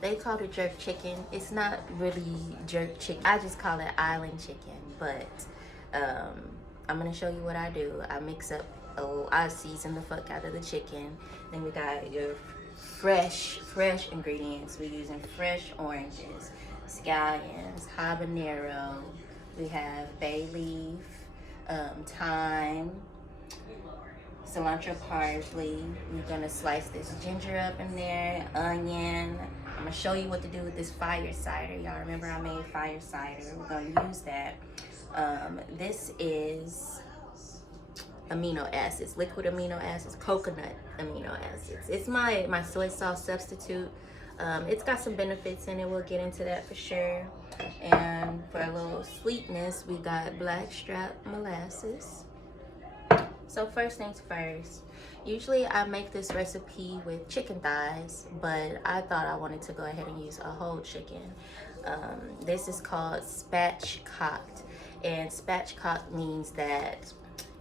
They call it jerk chicken. It's not really jerk chicken. I just call it island chicken. But I'm gonna show you what I do. I mix up. Oh, I season the fuck out of the chicken. Then we got your fresh ingredients. We're using fresh oranges, scallions, habanero. We have bay leaf, thyme, cilantro, parsley. We're gonna slice this ginger up in there, onion. I'm gonna show you what to do with this fire cider. Y'all remember I made fire cider. We're gonna use that. This is amino acids, liquid amino acids, coconut amino acids. It's my soy sauce substitute. It's got some benefits in it. We'll get into that for sure. And for a little sweetness, we got blackstrap molasses. So first things first, usually I make this recipe with chicken thighs, but I thought I wanted to go ahead and use a whole chicken. This is called spatchcocked, and spatchcocked means that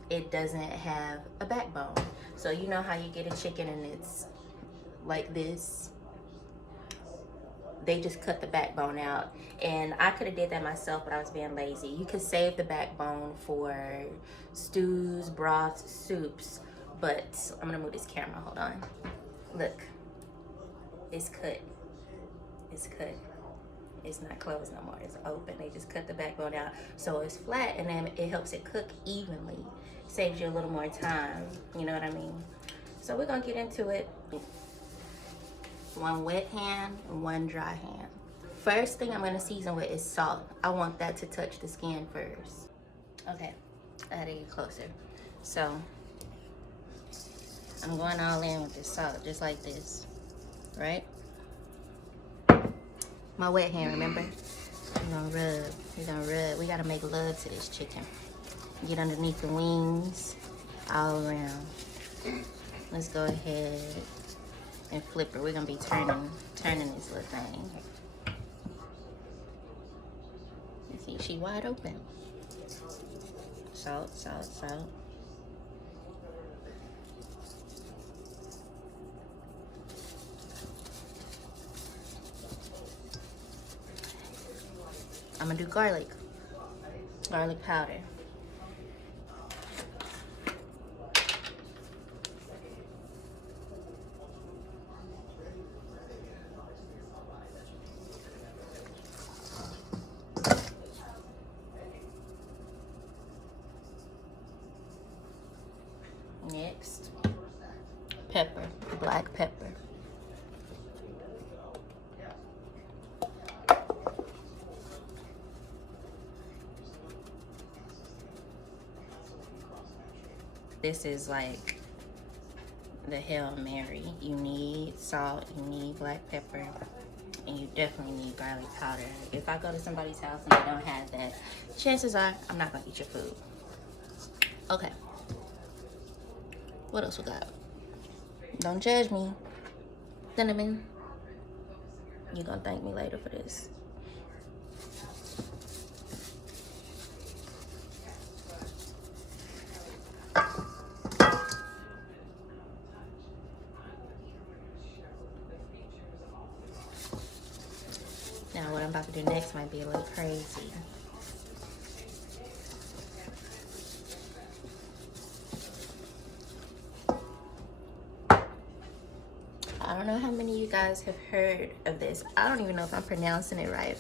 it doesn't have a backbone. So you know how you get a chicken and it's like this? They just cut the backbone out, and I could have did that myself, but I was being lazy. You could save the backbone for stews, broths, soups, but I'm gonna move this camera. Hold on. Look, it's cut. It's cut. It's not closed no more. It's open. They just cut the backbone out, so it's flat, and then it helps it cook evenly. Saves you a little more time. You know what I mean? So we're gonna get into it. One wet hand and one dry hand. First thing I'm gonna season with is salt. I want that to touch the skin first. Okay, I gotta get closer. So I'm going all in with this salt, just like this, right? My wet hand, remember? We're gonna rub. We gotta make love to this chicken. Get underneath the wings, all around. Let's go ahead and flip her. We're gonna be turning this little thing. You see, she wide open. Salt, salt, salt. I'm gonna do garlic powder. Next, pepper, black pepper. This is like the Hail Mary. You need salt, you need black pepper, and you definitely need garlic powder. If I go to somebody's house and they don't have that, chances are I'm not gonna eat your food. Okay. What else we got? Don't judge me. Cinnamon. You're gonna thank me later for this. Now what I'm about to do next might be a little crazy. I don't know how many of you guys have heard of this. I don't even know if I'm pronouncing it right.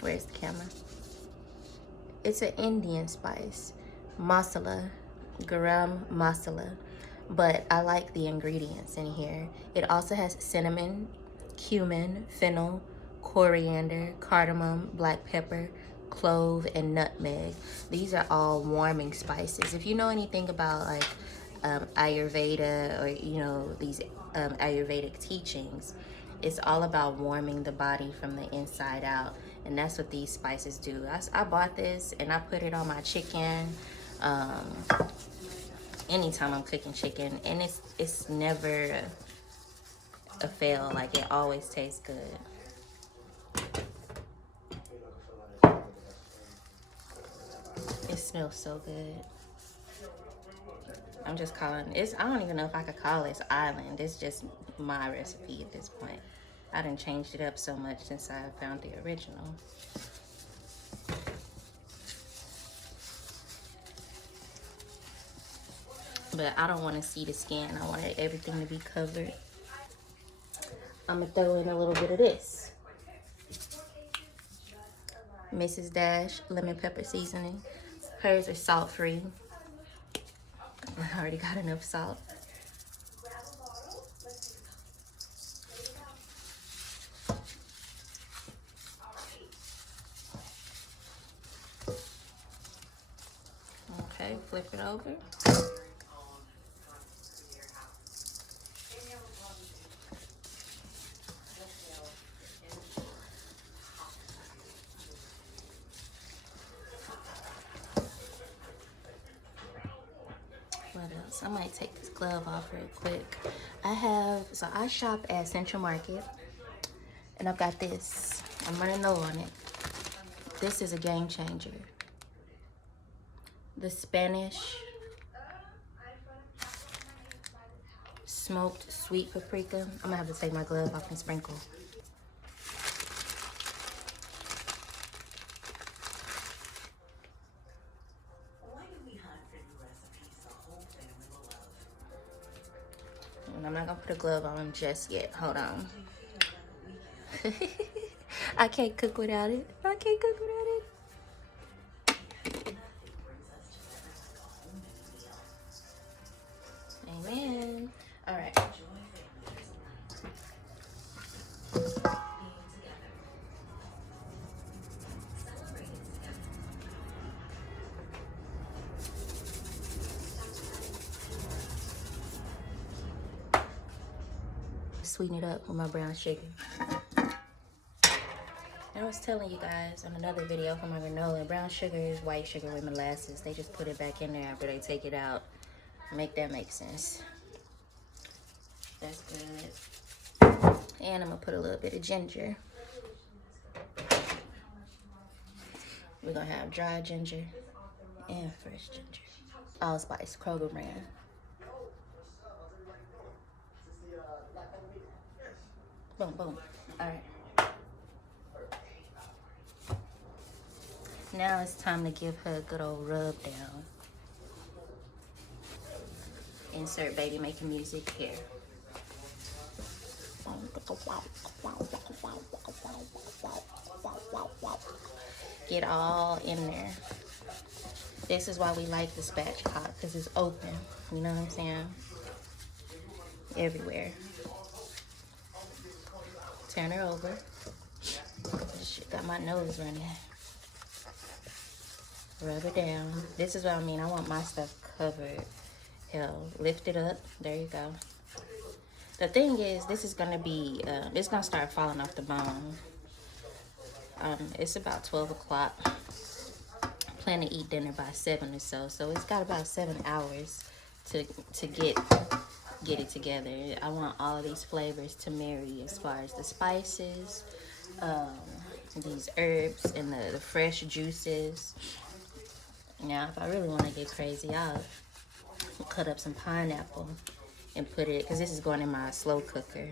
Where's the camera? It's an Indian spice, masala, garam masala. But I like the ingredients in here. It also has cinnamon, cumin, fennel, coriander, cardamom, black pepper, clove, and nutmeg. These are all warming spices. If you know anything about like Ayurveda, or you know these Ayurvedic teachings, it's all about warming the body from the inside out, and that's what these spices do. I bought this and I put it on my chicken anytime I'm cooking chicken, and it's never a fail. Like, it always tastes good. It smells so good. I'm just calling it, I don't even know if I could call this island. It's just my recipe at this point. I done changed it up so much since I found the original. But I don't want to see the skin. I want everything to be covered. I'm gonna throw in a little bit of this Mrs. Dash lemon pepper seasoning. Hers is salt free. I already got enough salt. Okay, flip it over. What else? I might take this glove off real quick. I shop at Central Market, and I've got this. I'm running low on it. This is a game changer. The Spanish smoked sweet paprika. I'm gonna have to take my glove off and sprinkle. And I'm not gonna put a glove on just yet. Hold on. I can't cook without it. I can't cook without it. Amen. All right. Sweeten it up with my brown sugar. I was telling you guys on another video for my granola, brown sugar is white sugar with molasses. They just put it back in there after they take it out. Make that make sense. That's good. And I'm gonna put a little bit of ginger. We're gonna have dry ginger and fresh ginger. Allspice, Kroger brand. Boom, boom. All right. Now it's time to give her a good old rub down. Insert baby making music here. Get all in there. This is why we like the spatchcock, because it's open. You know what I'm saying? Everywhere. Turn her over. Shit, got my nose running. Rub it down. This is what I mean. I want my stuff covered. Hell, lift it up. There you go. The thing is, this is gonna be, it's gonna start falling off the bone. It's about 12 o'clock. Plan to eat dinner by 7 or so. So it's got about 7 hours to get it together. I want all of these flavors to marry as far as the spices, these herbs, and the fresh juices. Now, if I really want to get crazy, I'll cut up some pineapple and put it, because this is going in my slow cooker.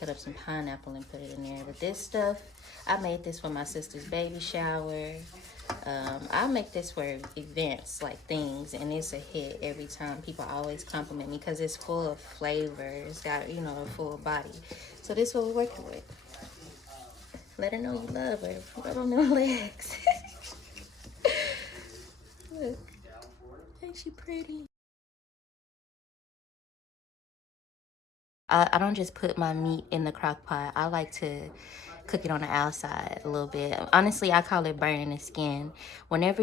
Cut up some pineapple and put it in there. But this stuff, I made this for my sister's baby shower. I make this for events, like things, and it's a hit every time. People always compliment me because it's full of flavor. It's got, you know, a full body. So this is what we're working with. Let her know you love her. Rub on them legs. Look, ain't she pretty? I don't just put my meat in the crock pot. I like to cook it on the outside a little bit. Honestly, I call it burning the skin. Whenever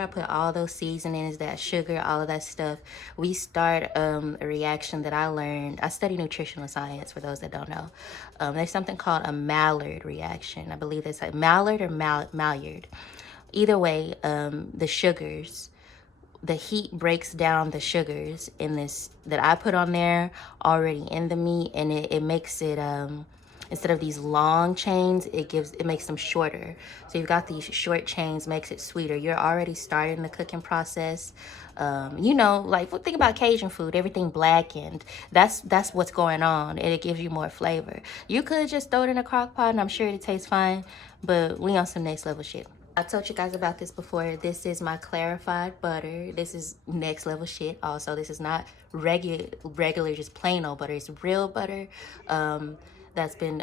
I put all those seasonings, that sugar, all of that stuff, we start a reaction that I learned. I study nutritional science, for those that don't know. There's something called a Maillard reaction. I believe it's like Maillard or Maillard. Either way, the sugars, the heat breaks down the sugars in this that I put on there already in the meat, and it makes it instead of these long chains, it makes them shorter. So you've got these short chains, makes it sweeter. You're already starting the cooking process. You know, like think about Cajun food, everything blackened. That's what's going on, and it gives you more flavor. You could just throw it in a crock pot, and I'm sure it tastes fine. But we on some next level shit. I told you guys about this before. This is my clarified butter. This is next level shit. Also, this is not regular just plain old butter. It's real butter. That's been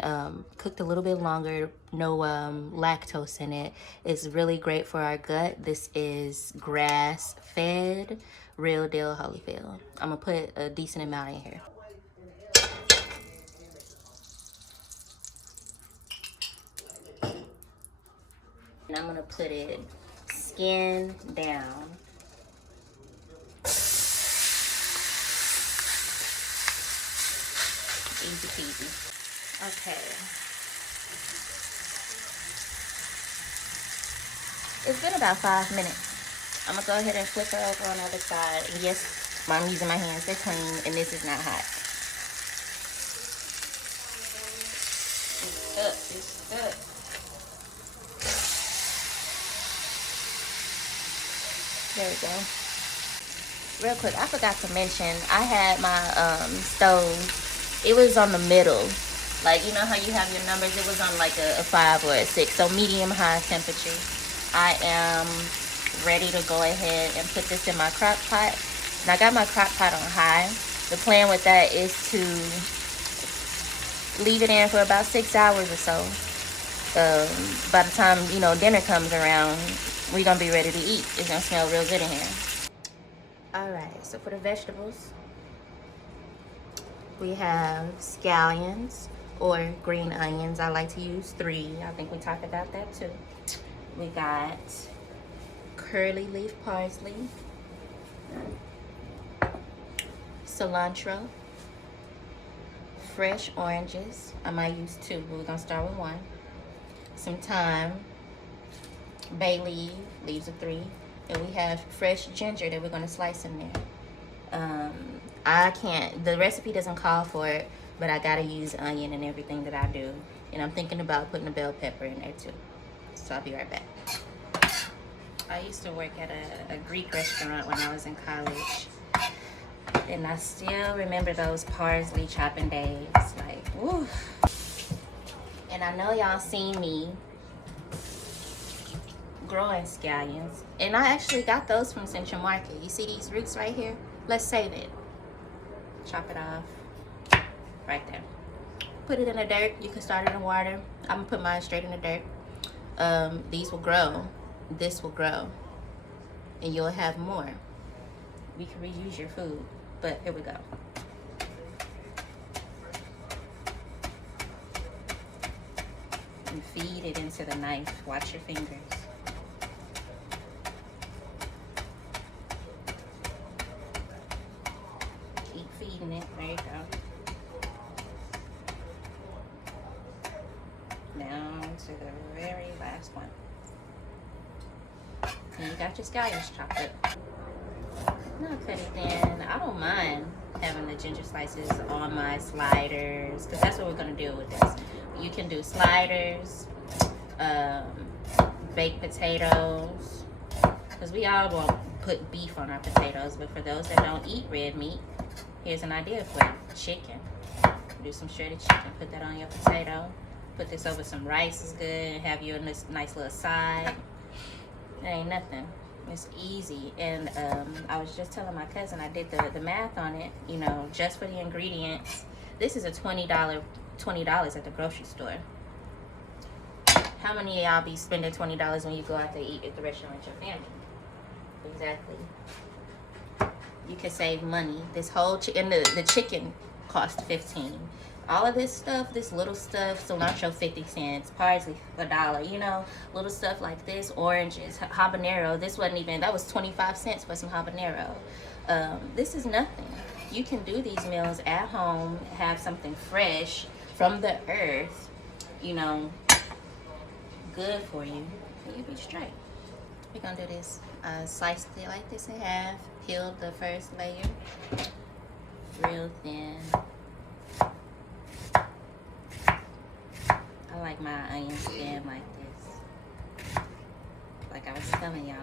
cooked a little bit longer, no lactose in it. It's really great for our gut. This is grass-fed, real deal Holyfield. I'm gonna put a decent amount in here. And I'm gonna put it skin down. Easy peasy. Okay. It's been about 5 minutes. I'm gonna go ahead and flip her over on the other side. And yes, I'm using my hands, they're clean, and this is not hot. It's up. There we go. Real quick, I forgot to mention, I had my stove, it was on the middle. Like, you know how you have your numbers? It was on like a 5 or a 6, so medium high temperature. I am ready to go ahead and put this in my crock pot. And I got my crock pot on high. The plan with that is to leave it in for about 6 hours or so. By the time, you know, dinner comes around, we're gonna be ready to eat. It's gonna smell real good in here. All right, so for the vegetables, we have scallions or green onions. I like to use 3. I think we talked about that too. We got curly leaf parsley, cilantro, fresh oranges. I might use 2, but we're gonna start with 1. Some thyme, bay leaf, leaves of 3, and we have fresh ginger that we're gonna slice in there. I can't, the recipe doesn't call for it, but I gotta use onion in everything that I do. And I'm thinking about putting a bell pepper in there too. So I'll be right back. I used to work at a Greek restaurant when I was in college. And I still remember those parsley chopping days. Like, woo. And I know y'all seen me growing scallions. And I actually got those from Central Market. You see these roots right here? Let's save it. Chop it off right there. Put it in the dirt. You can start it in water. I'm gonna put mine straight in the dirt. These will grow. This will grow. And you'll have more. We can reuse your food. But here we go. And feed it into the knife. Watch your fingers. Keep feeding it. There you go. Down to the very last one. And you got your scallions chopped up. Now cut it in. I don't mind having the ginger slices on my sliders, because that's what we're going to do with this. You can do sliders, baked potatoes, because we all won't put beef on our potatoes, but for those that don't eat red meat, here's an idea for you. Chicken. Do some shredded chicken, put that on your potato. Put this over some rice is good, and have you a nice little side. It ain't nothing. It's easy. And I was just telling my cousin, I did the math on it, you know, just for the ingredients. This is a $20 at the grocery store. How many of y'all be spending $20 when you go out to eat at the restaurant with your family? Exactly. You can save money. This whole chicken, the chicken cost $15. All of this stuff, this little stuff, cilantro 50 cents, parsley $1, you know, little stuff like this, oranges, habanero. This wasn't even, that was 25 cents for some habanero. This is nothing. You can do these meals at home, have something fresh from the earth, you know, good for you, and you'll be straight. We're gonna do this, slice it like this in half, peel the first layer, real thin. onion skin like this. Like I was telling y'all,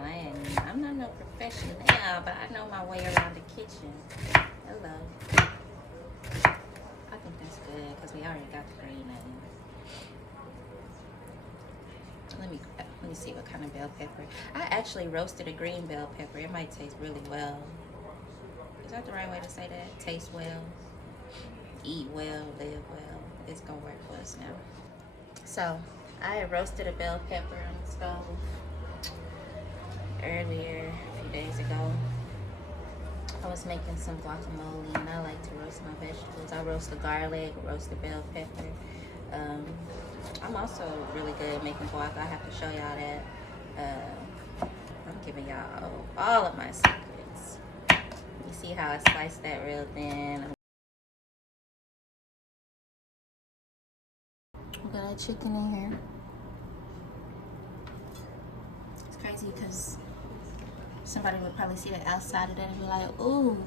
I'm not no professional, but I know my way around the kitchen. Hello. I think that's good because we already got the green onion. Let me see what kind of bell pepper. I actually roasted a green bell pepper. It might taste really well. Is that the right way to say that? Taste well, eat well, live well. It's gonna work for us now. So I had roasted a bell pepper on the stove earlier, a few days ago. I was making some guacamole, and I like to roast my vegetables. I roast the garlic, roast the bell pepper. I'm also really good at making guac. I have to show y'all that. I'm giving y'all all of my secrets. You see how I sliced that real thin? We got our chicken in here. It's crazy because somebody would probably see the outside of that and be like, ooh,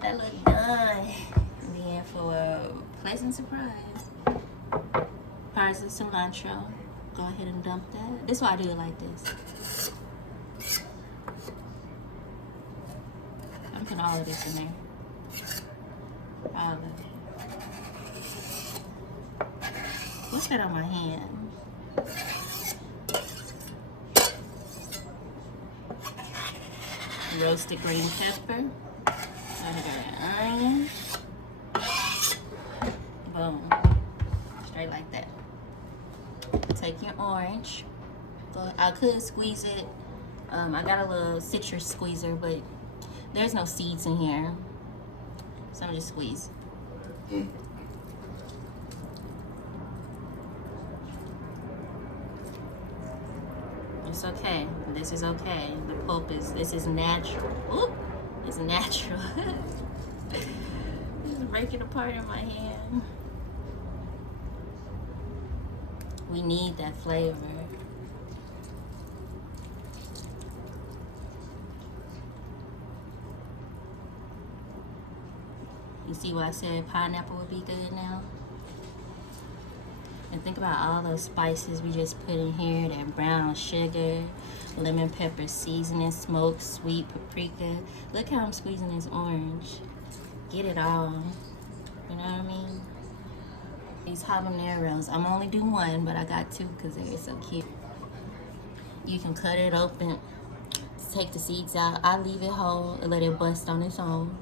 that look done. And then for a pleasant surprise, parsley, cilantro. Go ahead and dump that. This is why I do it like this. I'm putting all of this in there. All of it. What's that on my hand? Roasted green pepper. Onion. Boom. Straight like that. Take your orange. I could squeeze it. I got a little citrus squeezer, but there's no seeds in here, so I'm gonna just squeeze. It's okay. This is okay. The pulp this is natural. Ooh, it's natural. It's breaking apart in my hand. We need that flavor. You see why I said pineapple would be good now? And think about all those spices we just put in here. That brown sugar, lemon pepper seasoning, smoked sweet paprika. Look how I'm squeezing this orange. Get it all. You know what I mean? These habaneros, I'm only doing one, but I got two because they're so cute. You can cut it open, take the seeds out. I leave it whole and let it bust on its own.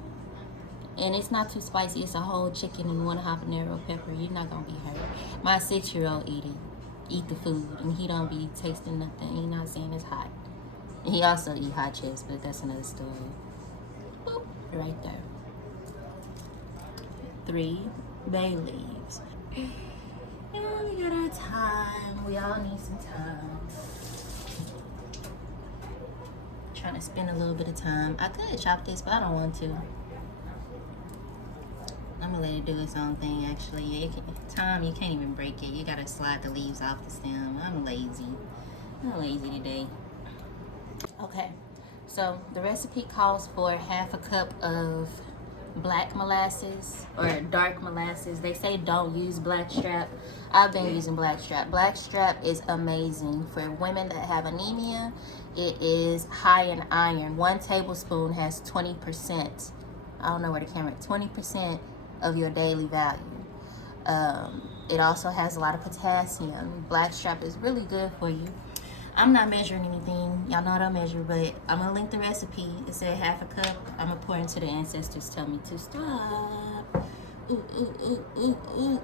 And it's not too spicy. It's a whole chicken and one habanero pepper. You're not gonna be hurt. My 6-year-old eat the food, and he don't be tasting nothing. He not saying it's hot. And he also eat hot chips, but that's another story. Boop, right there. 3 bay leaves. And we got our time. We all need some time. Trying to spend a little bit of time. I could chop this, but I don't want to. I'm gonna let it do its own thing. Actually, you can't even break it. You gotta slide the leaves off the stem. I'm lazy today. Okay, so the recipe calls for half a cup of black molasses or dark molasses. They say don't use blackstrap. I've been using blackstrap. Blackstrap is amazing for women that have anemia. It is high in iron. 1 tablespoon has 20%. I don't know where the camera. 20% of your daily value. It also has a lot of potassium. Blackstrap is really good for you. I'm not measuring anything. Y'all know I don't measure, but I'm gonna link the recipe. It said half a cup. I'm gonna pour into the ancestors. Tell me to stop. Ooh, ooh, ooh, ooh, ooh,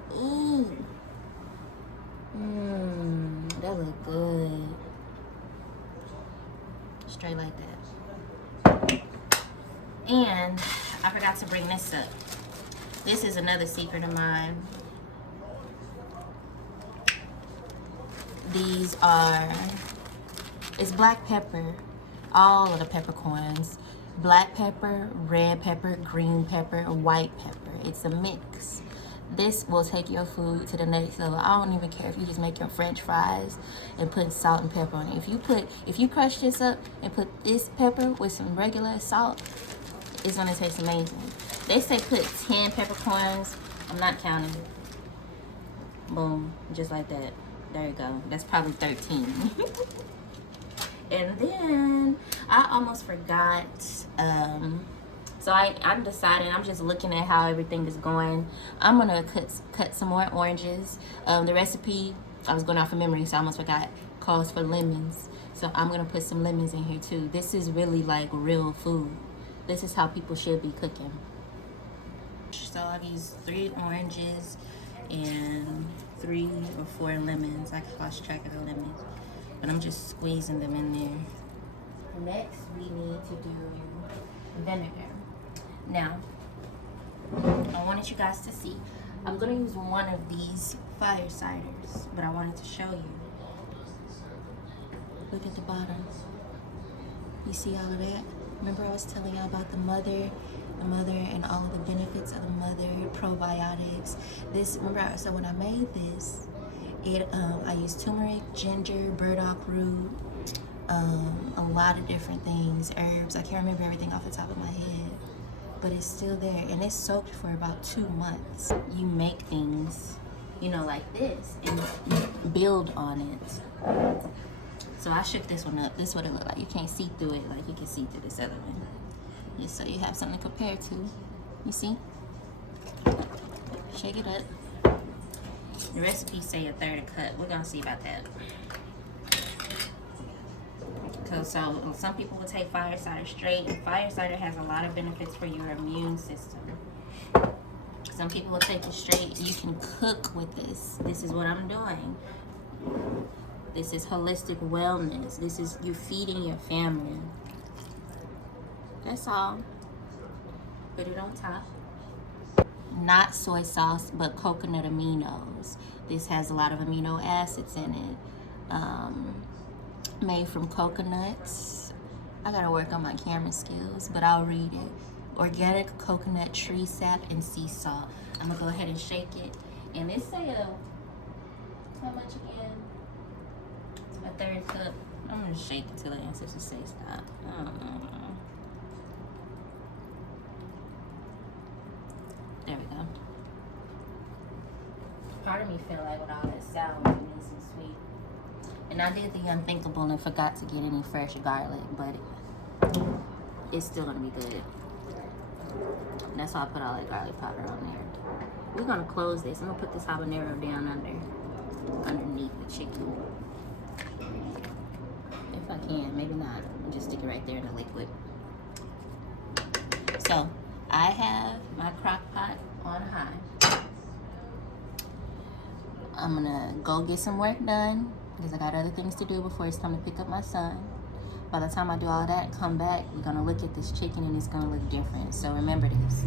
ooh. That look good. Straight like that. And I forgot to bring this up. This is another secret of mine. It's black pepper, all of the peppercorns. Black pepper, red pepper, green pepper, and white pepper. It's a mix. This will take your food to the next level. I don't even care if you just make your French fries and put salt and pepper on it. If you crush this up and put this pepper with some regular salt, it's gonna taste amazing. They say put 10 peppercorns. I'm not counting. Boom, just like that. There you go. That's probably 13. And then I almost forgot. So I'm deciding. I'm just looking at how everything is going. I'm gonna cut some more oranges. The recipe, I was going off of memory, so I almost forgot, calls for lemons. So I'm gonna put some lemons in here too. This is really like real food. This is how people should be cooking. So I've used 3 oranges and 3 or 4 lemons. I lost track of the lemons, but I'm just squeezing them in there. Next, we need to do vinegar. Now, I wanted you guys to see. I'm gonna use one of these firesiders, but I wanted to show you. Look at the bottom. You see all of that? Remember I was telling y'all about the mother and all of the benefits of the mother, probiotics. This, remember, so when I made this, I used turmeric, ginger, burdock root, a lot of different things, herbs. I can't remember everything off the top of my head, but it's still there, and it's soaked for about 2 months. You make things, you know, like this, and build on it. So I shook this one up. This is what it looked like. You can't see through it like you can see through this other one. Just so you have something to compare to. You see? Shake it up. The recipe say 1/3 a cup. We're gonna see about that. So some people will take fire cider straight, and fire cider has a lot of benefits for your immune system. Some people will take it straight. You can cook with this. This is what I'm doing. This is holistic wellness. This is you feeding your family. That's all. Put it on top. Not soy sauce, but coconut aminos. This has a lot of amino acids in it. Made from coconuts. I gotta work on my camera skills, but I'll read it. Organic coconut tree sap and sea salt. I'm gonna go ahead and shake it. And this say how much again? 1/3 cup. I'm gonna shake it till the ancestors say stop. There we go. Part of me feel like with all that sour, it needs some sweet. And I did the unthinkable and forgot to get any fresh garlic, but it's still gonna be good. And that's why I put all that garlic powder on there. We're gonna close this. I'm gonna put this habanero down underneath the chicken. If I can, maybe not. I'll just stick it right there in the liquid. So I have my crock pot on high. I'm gonna go get some work done because I got other things to do before it's time to pick up my son. By the time I do all that and come back, we're gonna look at this chicken and it's gonna look different. So remember this.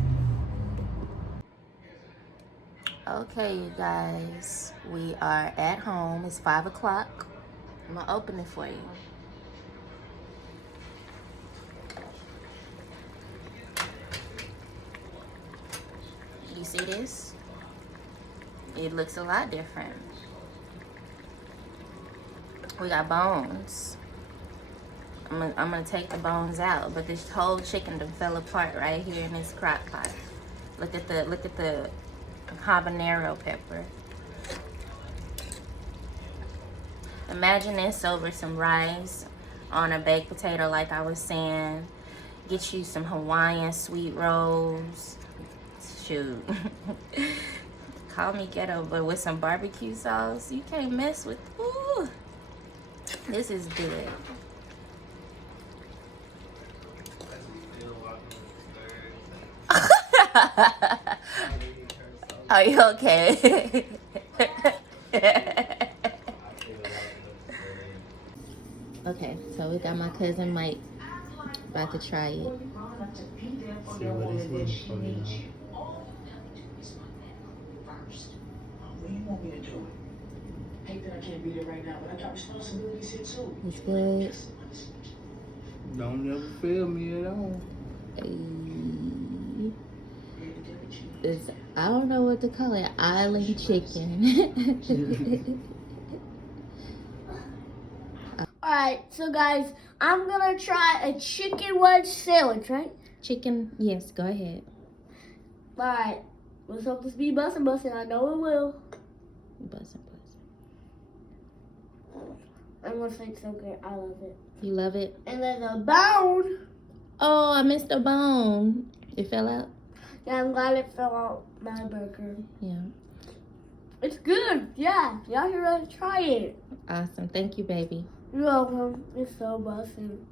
Okay, you guys, we are at home. It's 5 o'clock. I'm gonna open it for you. You see this? It looks a lot different. We got bones. I'm gonna take the bones out, but this whole chicken done fell apart right here in this crock pot. Look at the habanero pepper. Imagine this over some rice on a baked potato, like I was saying. Get you some Hawaiian sweet rolls. Shoot. Call me ghetto, but with some barbecue sauce, you can't mess with. Ooh, this is good. Are you okay? Okay, so we got my cousin Mike about to try it. See what it's hitting for you. What do you want me to do? Hate that I can't be there right now, but I got responsibilities here too. It's good. Don't never fail me at all. It's, I don't know what to call it. Island chicken. Alright, so guys, I'm gonna try a chicken wedge sandwich, right? Chicken, yes, go ahead. Alright, let's hope this be bussin'. I know it will. Bussin'. I'm gonna say it's so good. I love it. You love it? And there's a bone. Oh, I missed a bone. It fell out? Yeah, I'm glad it fell out my burger. Yeah. It's good. Yeah, y'all should really try it. Awesome. Thank you, baby. You're welcome. It's so busting.